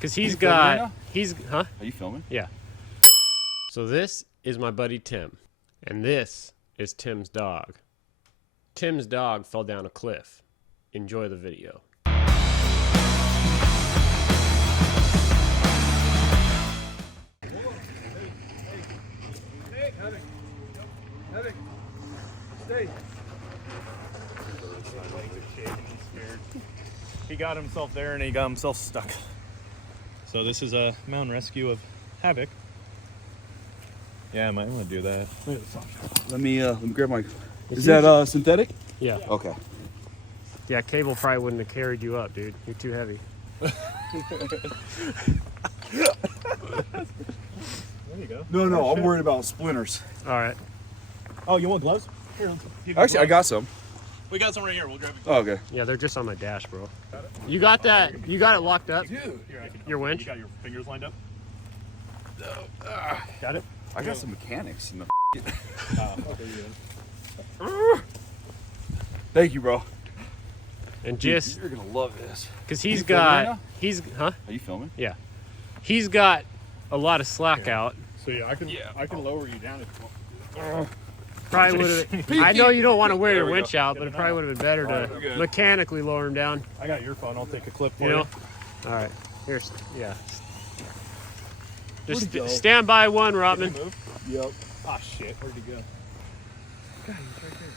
Because huh? Are you filming? Yeah. So this is my buddy Tim, and this is Tim's dog. Tim's dog fell down a cliff. Enjoy the video. Hey, Havoc, stay. He got himself there and he got himself stuck. So this is a mountain rescue of Havoc. Yeah, I might want to do that. Let me grab my. Is that synthetic? Yeah. Okay. Yeah, cable probably wouldn't have carried you up, dude. You're too heavy. There you go. No, I'm worried about splinters. All right. Oh, you want gloves? Here, Actually, I got some. We got some right here. We'll grab it. Oh, okay. Yeah, they're just on my dash, bro. You got that? You got it locked up? Dude. Here, Your winch? You got your fingers lined up? Got it? I got some mechanics in the. Thank you, bro. And just You're gonna love this. because You filming right now? huh? Are you filming? Yeah. He's got a lot of slack out. So yeah, I can lower you down if you want. Probably would have. I know you don't want to wear your we winch go. out, but it probably would have been better All right, we're to good. mechanically lower him down. I got your phone. I'll take a clip for You you. know. All right. Here's yeah. Just Where'd he go? stand by one, Did Rotman. he move? Yep. Ah, shit. Where'd he go? God, he's right there.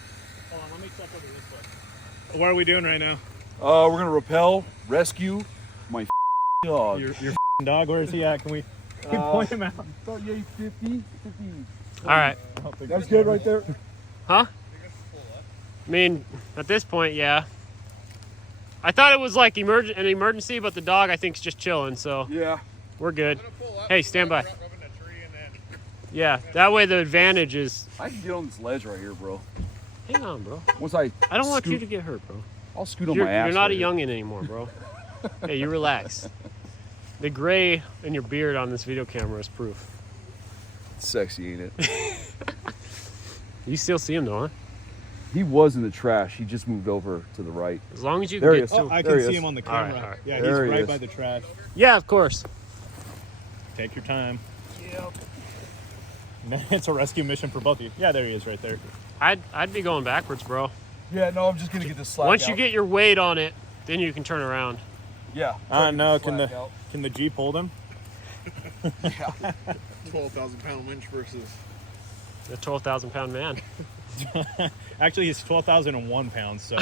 Hold on, let me step over this way. What are we doing right now? We're gonna rappel rescue my dog. Your dog, where is he at? Can we point him out? 38, 50. All right. I don't think That's so. good right there. Huh? I mean, at this point, yeah. I thought it was like an emergency, but the dog I think is just chilling, so Yeah. we're good. Hey, stand by. Yeah, that way the advantage is. I can get on this ledge right here, bro. Hang on, bro. Once I I don't want you scoot- to get hurt, bro. I'll scoot on You're, my ass. you're not right a here. youngin' anymore, bro. Hey, you relax. The gray in your beard on this video camera is proof. Sexy, ain't it? You still see him though, huh? He was in the trash. He just moved over to the right. As long as you There can he get is. to. Oh, I There can he see is. him on the All right, camera. all right. Yeah, There he's he right is. by the trash. Yeah, of course. Take your time. Yep. It's a rescue mission for both of you. Yeah, there he is right there. I'd be going backwards, bro. Yeah, no, I'm just gonna get this slack Once you get your weight on it, then you can turn around. Yeah. No, Can can the Jeep hold him? Yeah. 12,000-pound winch versus. A 12,000-pound man. Actually, he's 12,001 pounds, so...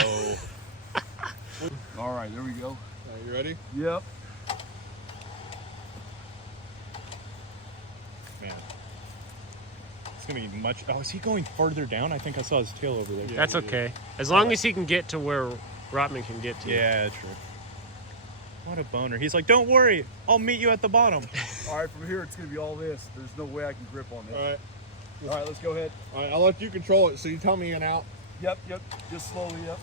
All right, there we go. You ready? Yep. Man. It's going to be much... Oh, is he going farther down? I think I saw his tail over there. That's okay. As long as he can get to where Rotman can get to. Yeah, true. What a boner. He's like, don't worry. I'll meet you at the bottom. All right, from here it's gonna be all this. There's no way I can grip on this. All right. All right, let's go ahead. All right, I'll let you control it. So you tell me an out. Yep. Just slowly, yep.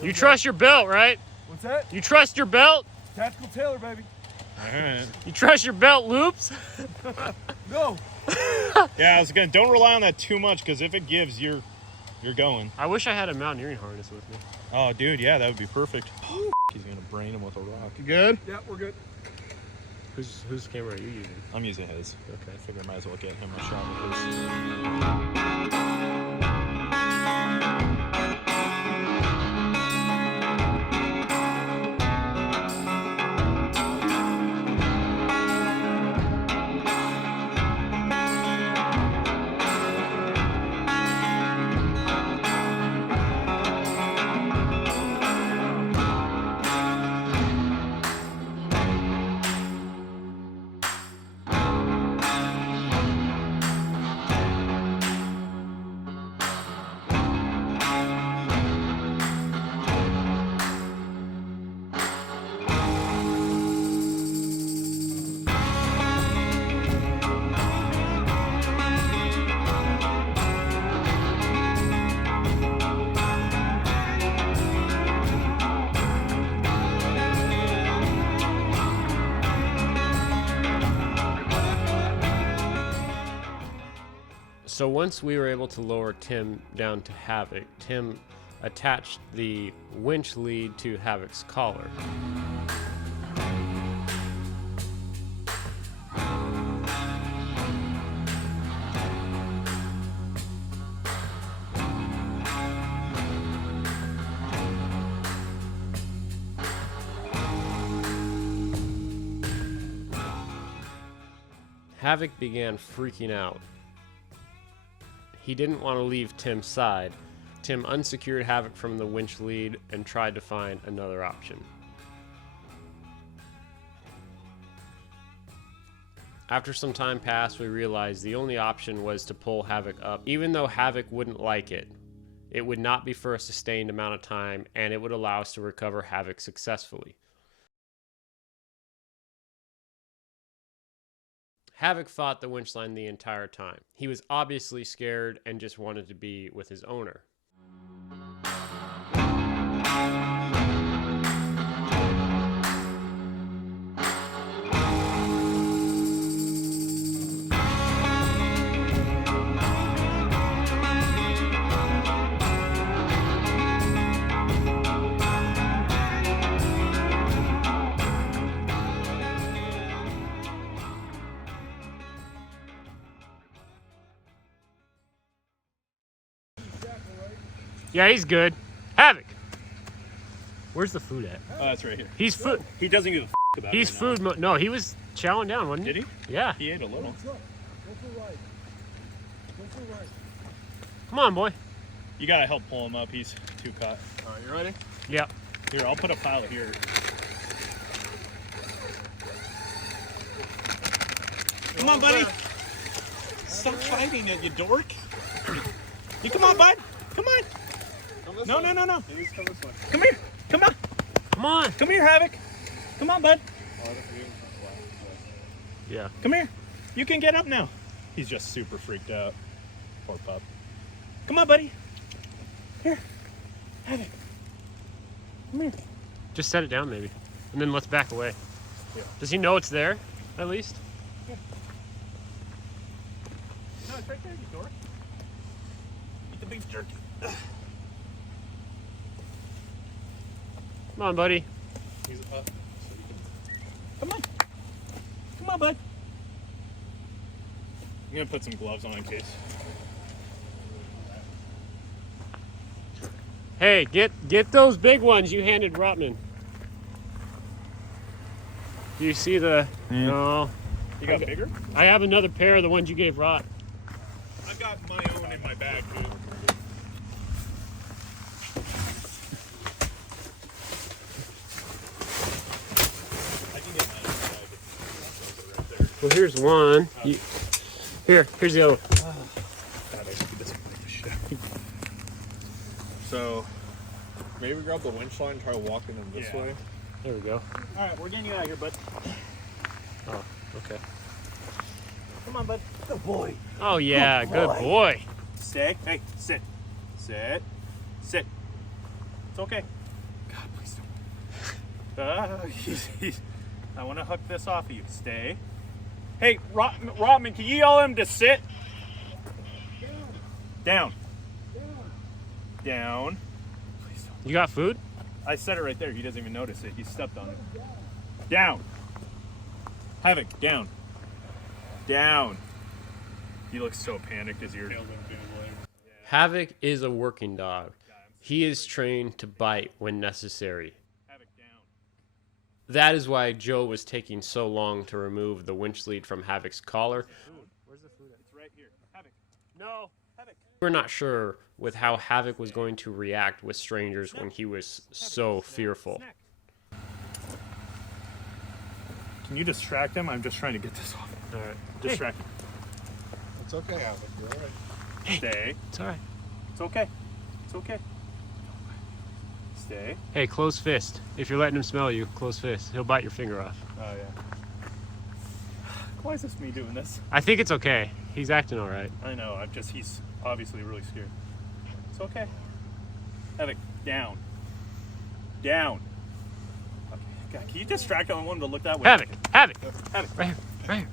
You trust your belt, right? What's that? You trust your belt? Tactical Tailor, baby. All right. You trust your belt loops? Go. Yeah, I was going to... Don't rely on that too much, because if it gives, you're going. I wish I had a mountaineering harness with me. Oh, dude, yeah, that would be perfect. He's going to brain him with a rock. You good? Yeah, we're good. Whose camera are you using? I'm using his. Okay. I figure I might as well get him a shot with his. So once we were able to lower Tim down to Havoc, Tim attached the winch lead to Havoc's collar. Havoc began freaking out. He didn't want to leave Tim's side. Tim unsecured Havoc from the winch lead and tried to find another option. After some time passed, we realized the only option was to pull Havoc up. Even though Havoc wouldn't like it, it would not be for a sustained amount of time, and it would allow us to recover Havoc successfully. Havoc fought the winch line the entire time. He was obviously scared and just wanted to be with his owner. Yeah, he's good. Havoc! Where's the food at? Oh, that's right here. He's food. He doesn't give a about He's it right food. No, he was chowing down, wasn't he? Did he? Yeah. He ate a little. Go for right. Go for right. Come on, boy. You gotta help pull him up. He's too caught. All right, you ready? Yep. Here, I'll put a pile here. Come on, buddy. Stop fighting it, you dork. You come on, bud. Come on. No. He's come this way. Come here. Come on. Come on. Come here, Havoc. Come on, bud. Yeah. Come here. You can get up now. He's just super freaked out. Poor pup. Come on, buddy. Here. Havoc. Come here. Just set it down, maybe. And then let's back away. Yeah. Does he know it's there, at least? No, it's right there, you dork. Eat the beef jerky. Come on, buddy. He's up. Come on. Come on, bud. I'm gonna put some gloves on in case. Hey, get those big ones you handed Rotman. Do you see the... No. You got bigger? I have another pair of the ones you gave Rot. I got my own in my bag, dude. I can get mine in my bag. Right there. Well, here's one. Here's the other one. God, I screwed this up the shit. So, maybe grab the winch line and try walking them this Yeah. way. There we go. All right, we're getting you out of here, bud. Oh, okay. Come on, bud. Good boy. Oh, yeah, good boy. Stay. Hey, sit. Sit. Sit. It's okay. God, please don't. I want to hook this off of you. Stay. Hey, Rotman, can you yell at him to sit? Down. Down. Please don't. You got food? I said it right there. He doesn't even notice it. He stepped on it. Down. Havoc, down. Down. He looks so panicked as you're... Havoc is a working dog. He is trained to bite when necessary. Havoc, down. That is why Joe was taking so long to remove the winch lead from Havoc's collar. Where's the food? It's right here. Havoc. No. Havoc. We're not sure with how Havoc was going to react with strangers when he was so fearful. Snack. Can you distract him? I'm just trying to get this off. All right. Distract him. It's okay, Havoc. You're all right. Stay. It's all right. It's okay. It's okay. Stay. Hey, close fist. If you're letting him smell you, close fist. He'll bite your finger off. Oh, yeah. Why is this me doing this? I think it's okay. He's acting all right. I know. He's obviously really scared. It's okay. Havoc, down. Down. Okay. God, can you distract him? I want him to look that way. Havoc. Havoc. Havoc. Right here. Right here.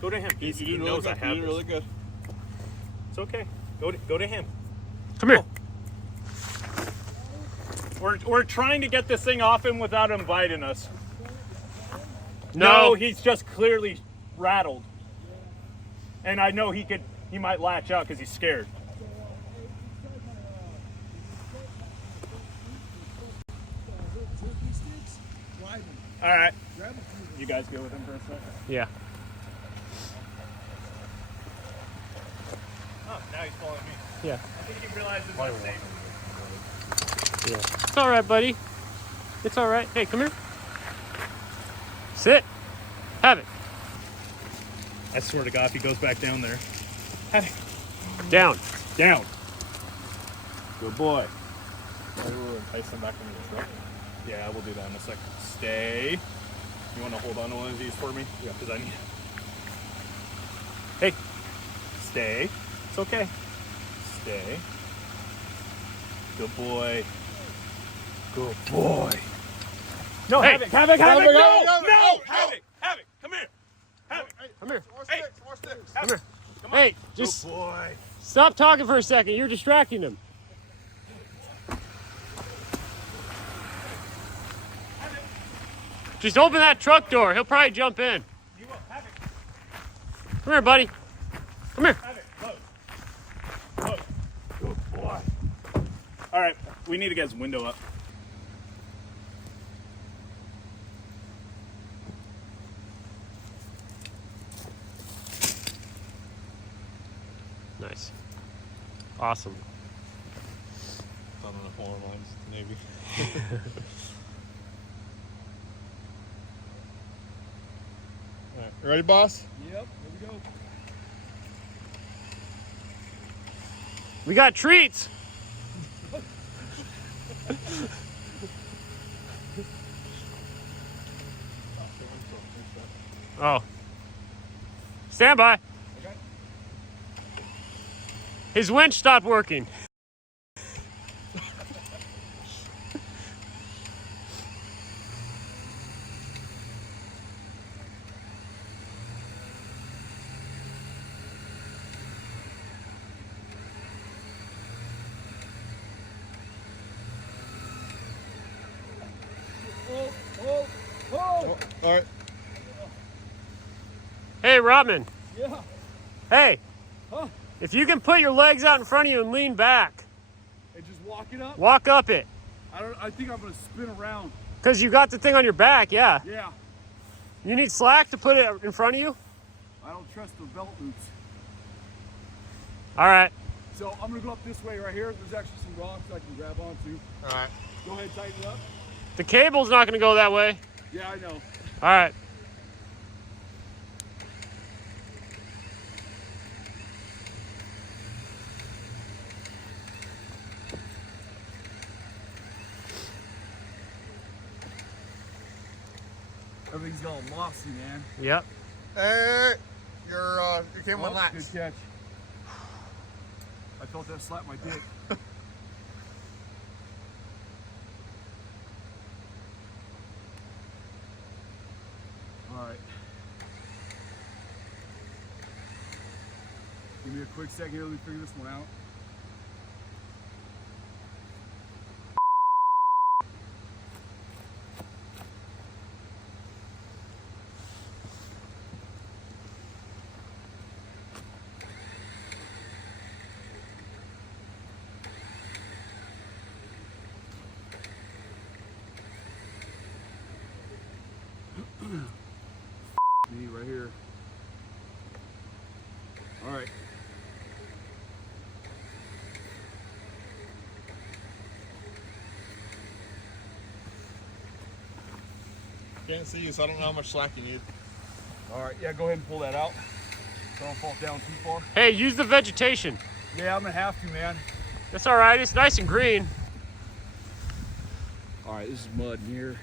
Go to him. He knows I have You did this. really good. It's okay. Go to him. Come here. We're trying to get this thing off him without him biting us. No. He's just clearly rattled. And I know he might latch out because he's scared. All right. You guys go with him for a second. Yeah. Oh, now he's following me. Yeah. I think he realizes I'm safe. Yeah. It's all right, buddy. It's all right. Hey, come here. Sit. Havoc. I swear to God, if he goes back down there. Havoc. Down. Down. Good boy. We'll entice him back into the truck. Yeah, we'll do that in a second. Stay. You want to hold on to one of these for me? Yeah. Because I need. Hey. Stay. It's okay. Stay. Good boy. Good boy. No, Hey. Havoc, Havoc, Havoc, no! Havoc, Havoc, come here. Havoc, Come here. More Hey. sticks, more sticks. Come here. Hey, just good boy. stop talking for a second. You're distracting him. Just open that truck door. He'll probably jump in. You will, Havoc, Come here, buddy. Come here. Havoc, look. Look. Good boy. All right, we need to get his window up. Nice. Awesome. On the four lines, maybe. All right, ready, boss? Yep, here we go. We got treats. Oh. Stand by. Okay. His winch stopped working. Oh, all right. Hey, Rodman. Yeah. Hey. Huh? If you can put your legs out in front of you and lean back, And just walk it up. walk up it. I think I'm gonna spin around. Because you got the thing on your back, yeah. Yeah. You need slack to put it in front of you? I don't trust the belt loops. All right. So I'm gonna go up this way right here. There's actually some rocks I can grab onto. All right. Go ahead, tighten it up. The cable's not going to go that way. Yeah, I know. All right. Everything's all mossy, man. Yep. Hey, you came on Oh, laps. good catch. I felt that slap my dick. All right. Give me a quick second here. Let me figure this one out. Me right here. All right. Can't see you, so I don't know how much slack you need. All right. Yeah, go ahead and pull that out. So I don't fall down too far. Hey, use the vegetation. Yeah, I'm gonna have to, man. That's all right. It's nice and green. All right, this is mud in here.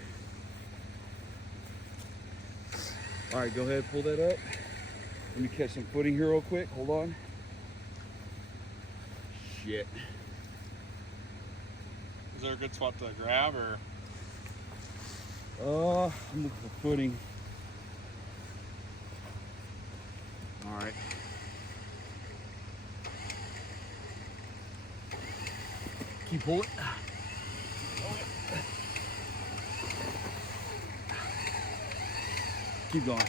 All right, go ahead, pull that up. Let me catch some footing here real quick. Hold on. Shit. Is there a good spot to grab, or? I'm looking for footing. All right. Keep pulling. Keep going.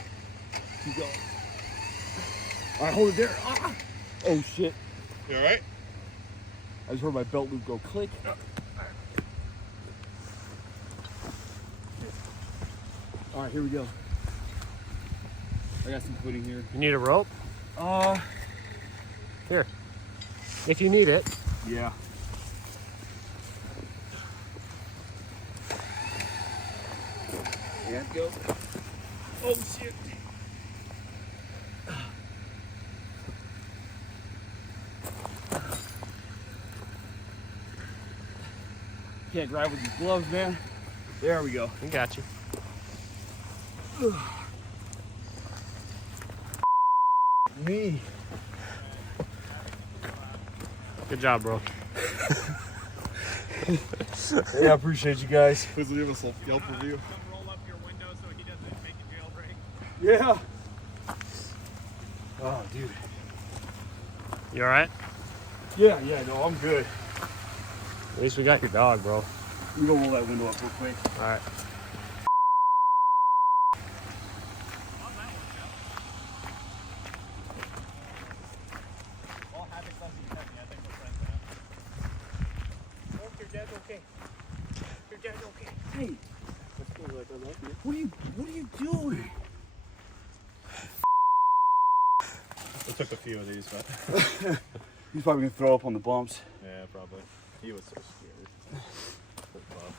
Keep going. All right, hold it there. Ah! Oh shit! You all right? I just heard my belt loop go click. All right, here we go. I got some footing here. You need a rope? Uh, Here. if you need it. Yeah. Yeah, go. Oh shit. Can't grab with these gloves, man. There we go. I got you. Me. Good job, bro. Hey, I appreciate you guys. Please leave us a Yelp review. Come roll up your window so he doesn't make a jailbreak. Yeah. Oh, dude. You all right? Yeah, no, I'm good. At least we got your dog, bro. We gonna roll that window up real quick. All right. All Havoc does is pet me. I think we're friends now. Hope your dad's okay. Your dad's okay. Hey. What are you doing? I took a few of these, but He's probably gonna throw up on the bumps. yeah, probably. He was so scared.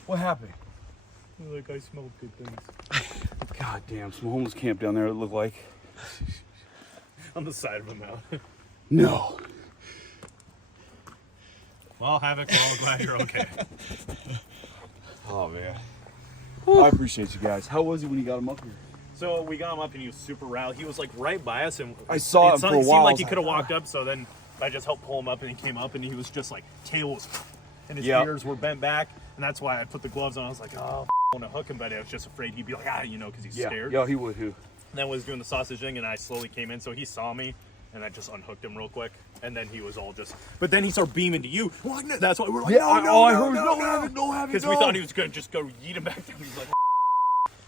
What happened? Like I smelled good things. God damn, some homeless camp down there it looked like. On the side of a mountain. No. Well, Havoc, we're all glad you're okay. Oh man. I appreciate you guys. How was he when you got him up here? So we got him up and he was super riled. He was like right by us and I saw him for a It while. seemed I like was he like, could have walked up, so then I just helped pull him up and he came up and he was just like tail was and his Yep. ears were bent back and that's why I put the gloves on. I was like, oh, I want to hook him, but I was just afraid he'd be like, because he's scared. Yeah, he would too. And then was doing the sausage thing and I slowly came in, so he saw me and I just unhooked him real quick and then he was all just. But then he started beaming to you. That's why we're like, Yeah, no, I heard no Havoc, because we thought he was gonna just go yeet him back down. He was like,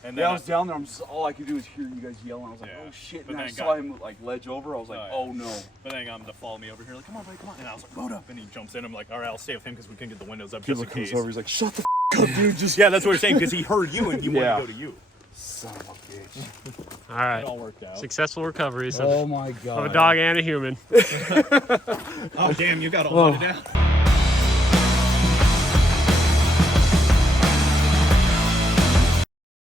and then Yeah, I was down there. All I could do was hear you guys yelling. I was like, Yeah. oh shit. But And I then saw him like ledge over. I was like, Oh, oh no. But then got him to follow me over here, like, come on, buddy, come on. And I was like, load up. And he jumps in. I'm like, all right, I'll stay with him because we can get the windows up just in Kibble comes case. over. He's like, shut the up, dude. Just Yeah, that's what we're saying because he heard you and he Yeah. wanted to go to you. son of a bitch. All right. It all worked out. Successful recoveries Oh my of god. a dog and a human. Oh, damn, you got all it down.